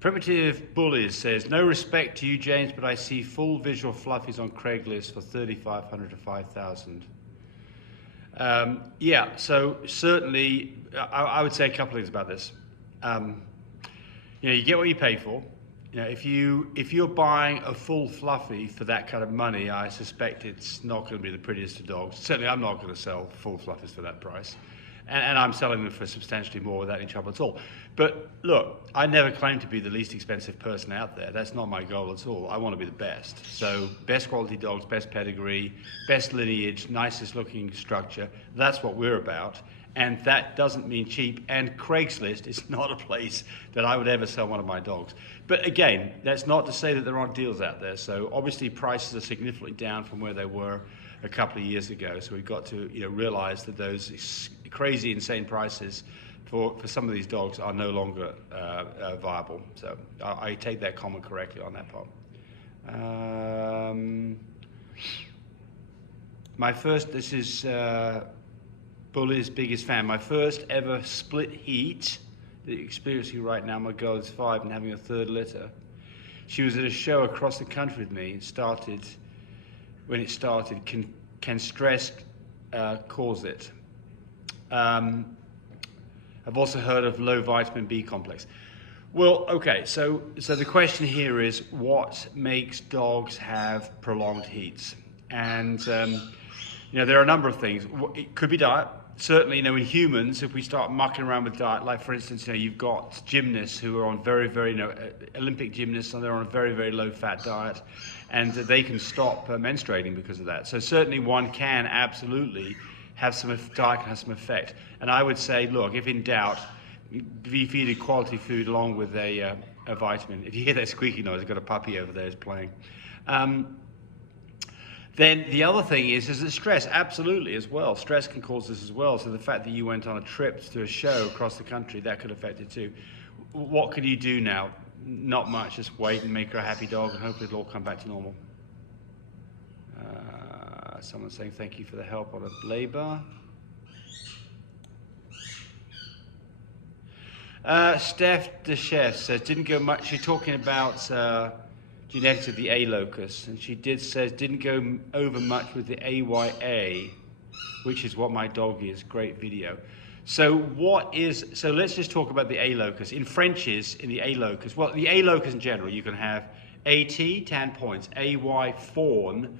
Primitive Bullies says, no respect to you, James, but I see full visual fluffies on Craigslist for 3,500 to 5,000. Yeah, so certainly, I would say a couple of things about this. You get what you pay for. If you're buying a full fluffy for that kind of money, I suspect it's not going to be the prettiest of dogs. Certainly, I'm not going to sell full fluffies for that price. And I'm selling them for substantially more without any trouble at all. But look, I never claim to be the least expensive person out there. That's not my goal at all. I want to be the best. So best quality dogs, best pedigree, best lineage, nicest looking structure. That's what we're about. And that doesn't mean cheap. And Craigslist is not a place that I would ever sell one of my dogs. But again, that's not to say that there aren't deals out there. So obviously prices are significantly down from where they were a couple of years ago. So we've got to realize that those crazy, insane prices for some of these dogs are no longer viable. So I take that comment correctly on that part. This is Bully's biggest fan. My first ever split heat that you're experiencing right now. My girl is 5 and having a third litter. She was at a show across the country with me. When it started, can stress cause it? I've also heard of low vitamin B complex. Well, okay, so the question here is what makes dogs have prolonged heats? And there are a number of things. It could be diet. Certainly, in humans, if we start mucking around with diet, like for instance, you've got gymnasts who are on very, very, Olympic gymnasts, and they're on a very, very low-fat diet, and they can stop menstruating because of that. So certainly one can absolutely have diet can have some effect. And I would say, look, if in doubt, be feeding quality food along with a vitamin. If you hear that squeaky noise, I've got a puppy over there who's playing. Then the other thing is that stress, absolutely, as well. Stress can cause this as well. So the fact that you went on a trip to a show across the country, that could affect it too. What can you do now? Not much, just wait and make her a happy dog, and hopefully it'll all come back to normal. Someone's saying thank you for the help on a labor. Steph Deschef says, didn't go much. She's talking about genetics of the Alocus, and she says didn't go over much with the AYA, which is what my dog is. Great video. So let's just talk about the Alocus. In Frenchies, in the Alocus, well, the Alocus in general, you can have AT, tan points, AY, fawn,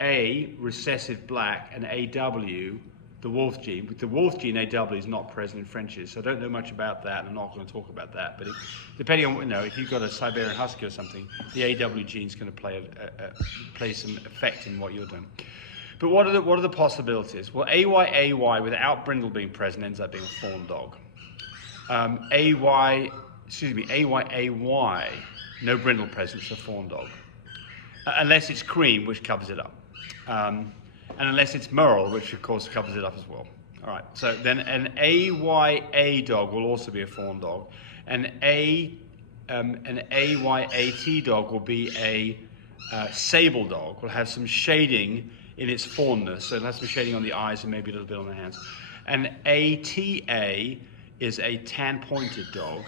A, recessive black, and AW, the wolf gene. But the wolf gene, AW, is not present in Frenchies, so I don't know much about that, and I'm not going to talk about that. But depending on, if you've got a Siberian Husky or something, the AW gene is going to play some effect in what you're doing. But what are the possibilities? Well, AYAY without brindle being present ends up being a fawn dog. AYAY, no brindle present, it's a fawn dog. Unless it's cream, which covers it up. And unless it's Merle, which of course covers it up as well. All right, so then an AYA dog will also be a fawn dog. An AYAT dog will be a sable dog, will have some shading in its fawnness, so it has some shading on the eyes and maybe a little bit on the hands. An ATA is a tan-pointed dog,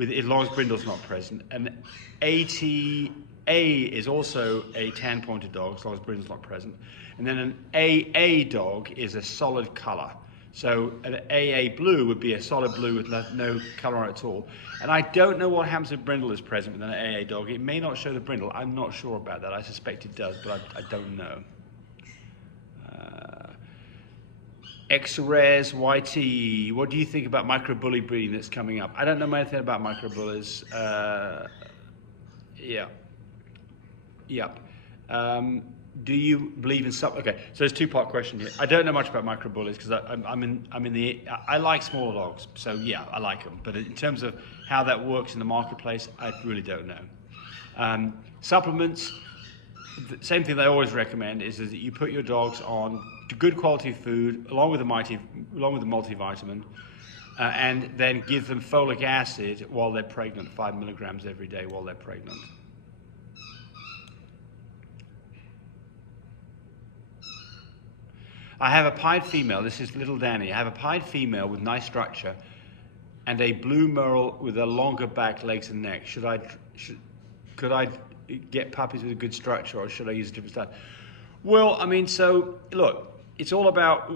as long as brindle's not present. An ATA is also a tan-pointed dog, as long as brindle's not present. And then an AA dog is a solid color. So an AA blue would be a solid blue with no color on it at all. And I don't know what happens if brindle is present with an AA dog. It may not show the brindle. I'm not sure about that. I suspect it does, but I don't know. X-Res YT, what do you think about micro-bully breeding that's coming up? I don't know anything about micro-bullies. Yeah. Do you believe in some? Okay, so there's a two-part question here. I don't know much about micro-bullies because I like smaller dogs, so yeah, I like them. But in terms of how that works in the marketplace, I really don't know. Supplements, the same thing they always recommend is that you put your dogs on good quality food along with the multivitamin, and then give them folic acid while they're pregnant, 5 milligrams every day while they're pregnant. I have a pied female, this is little Danny, I have a pied female with nice structure, and a blue Merle with a longer back, legs, and neck. Could I get puppies with a good structure, or should I use a different style? Well, I mean, so look, it's all about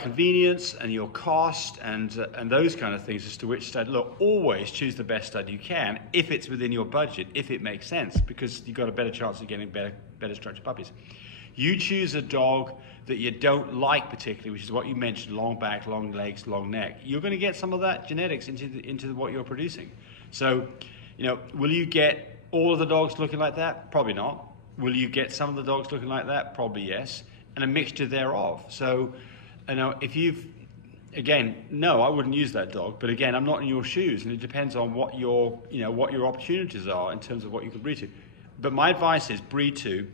convenience and your cost and those kind of things as to which stud. Look, always choose the best stud you can if it's within your budget, if it makes sense, because you've got a better chance of getting better structured puppies. You choose a dog that you don't like particularly, which is what you mentioned: long back, long legs, long neck. You're going to get some of that genetics into what you're producing. So, will you get all of the dogs looking like that? Probably not. Will you get some of the dogs looking like that? Probably yes, and a mixture thereof. So, if no, I wouldn't use that dog. But again, I'm not in your shoes, and it depends on what your opportunities are in terms of what you can breed to. But my advice is breed to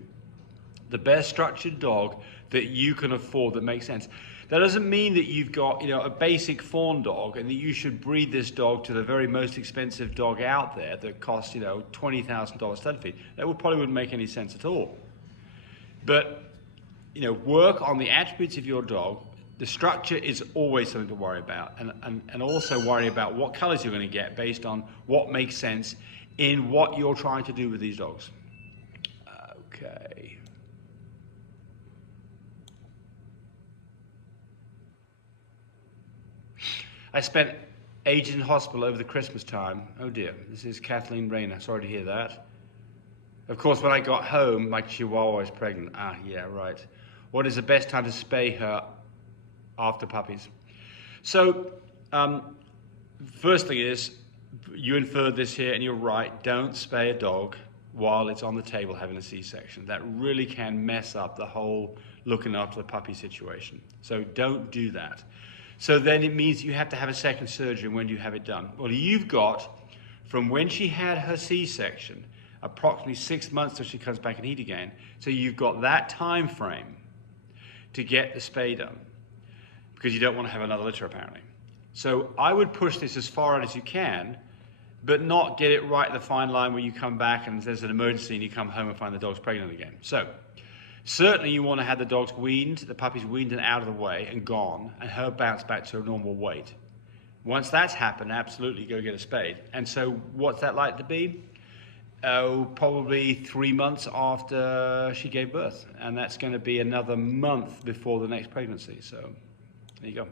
the best structured dog that you can afford that makes sense. That doesn't mean that you've got a basic fawn dog and that you should breed this dog to the very most expensive dog out there that costs $20,000 stud feed. That probably wouldn't make any sense at all. But work on the attributes of your dog. The structure is always something to worry about, and also worry about what colors you're going to get based on what makes sense in what you're trying to do with these dogs. Okay. I spent ages in hospital over the Christmas time. Oh dear, this is Kathleen Rayner. Sorry to hear that. Of course, when I got home, my Chihuahua was pregnant. Ah, yeah, right. What is the best time to spay her after puppies? So, first thing is, you inferred this here, and you're right. Don't spay a dog while it's on the table having a C-section. That really can mess up the whole looking after the puppy situation. So don't do that. So then it means you have to have a second surgery. When do you have it done? Well, you've got, from when she had her C-section, approximately 6 months till she comes back and eat again. So you've got that time frame to get the spay done, because you don't want to have another litter apparently. So I would push this as far out as you can, but not get it right at the fine line where you come back and there's an emergency and you come home and find the dog's pregnant again. So certainly you want to have the dogs weaned, the puppies weaned and out of the way and gone, and her bounce back to a normal weight. Once that's happened, absolutely go get a spayed. And so what's that like to be? Oh, probably 3 months after she gave birth. And that's going to be another month before the next pregnancy. So there you go.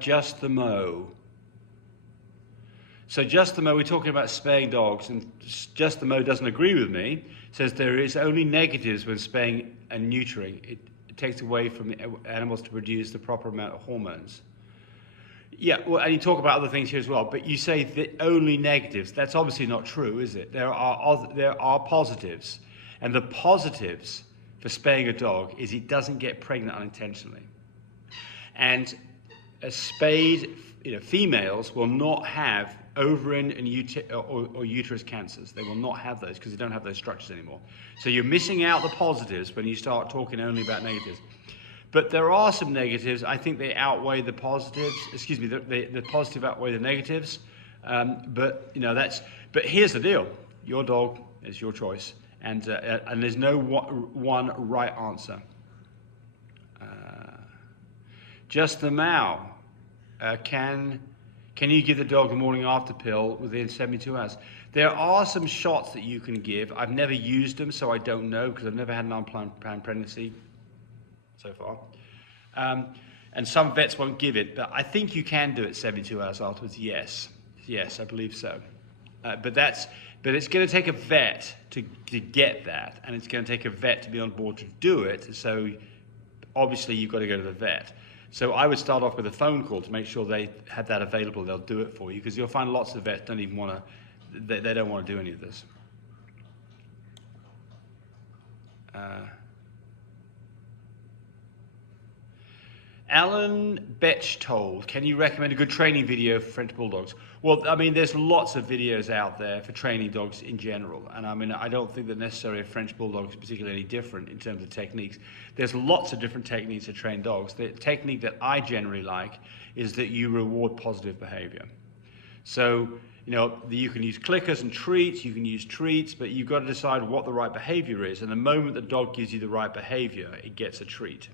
Just the Mo. So Just the Mo, we're talking about spaying dogs, and Just the Mo doesn't agree with me. Says there is only negatives when spaying and neutering. It takes away from the animals to produce the proper amount of hormones. Yeah, well, and you talk about other things here as well, but you say that only negatives. That's obviously not true, is it? There are positives, and the positives for spaying a dog is it doesn't get pregnant unintentionally. And a spayed, females will not have ovarian and or uterus cancers. They will not have those because they don't have those structures anymore. So you're missing out the positives when you start talking only about negatives. But there are some negatives. I think they outweigh the positives. Excuse me, the positive outweigh the negatives. But here's the deal: your dog is your choice, and there's no one right answer. Just the Mao. Can you give the dog a morning after pill within 72 hours? There are some shots that you can give. I've never used them, so I don't know, because I've never had an unplanned pregnancy so far. And some vets won't give it, but I think you can do it 72 hours afterwards. Yes, I believe so. But it's going to take a vet to get that, and it's going to take a vet to be on board to do it. So obviously you've got to go to the vet. So I would start off with a phone call to make sure they have that available. They'll do it for you, because you'll find lots of vets don't even want to. They don't want to do any of this. Alan Betchtold, can you recommend a good training video for French Bulldogs? Well, I mean, there's lots of videos out there for training dogs in general. And I mean, I don't think that necessarily a French Bulldog is particularly different in terms of techniques. There's lots of different techniques to train dogs. The technique that I generally like is that you reward positive behavior. So, you can use clickers and treats, you can use treats, but you've got to decide what the right behavior is. And the moment the dog gives you the right behavior, it gets a treat.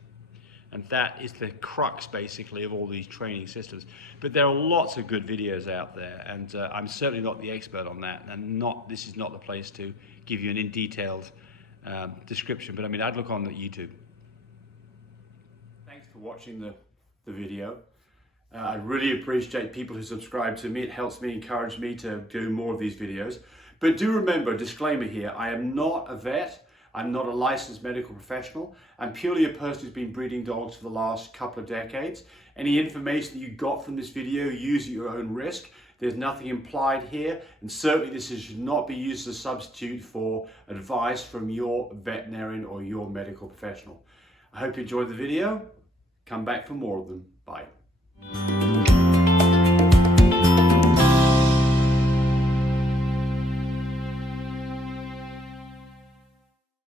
And that is the crux, basically, of all these training systems. But there are lots of good videos out there, and I'm certainly not the expert on that, and this is not the place to give you an in-detailed description. But I mean, I'd look on the YouTube. Thanks for watching the video. I really appreciate people who subscribe to me. It helps me, encourage me to do more of these videos. But do remember, disclaimer here, I am not a vet. I'm not a licensed medical professional. I'm purely a person who's been breeding dogs for the last couple of decades. Any information that you got from this video, use at your own risk. There's nothing implied here, and certainly this should not be used as a substitute for advice from your veterinarian or your medical professional. I hope you enjoyed the video. Come back for more of them. Bye.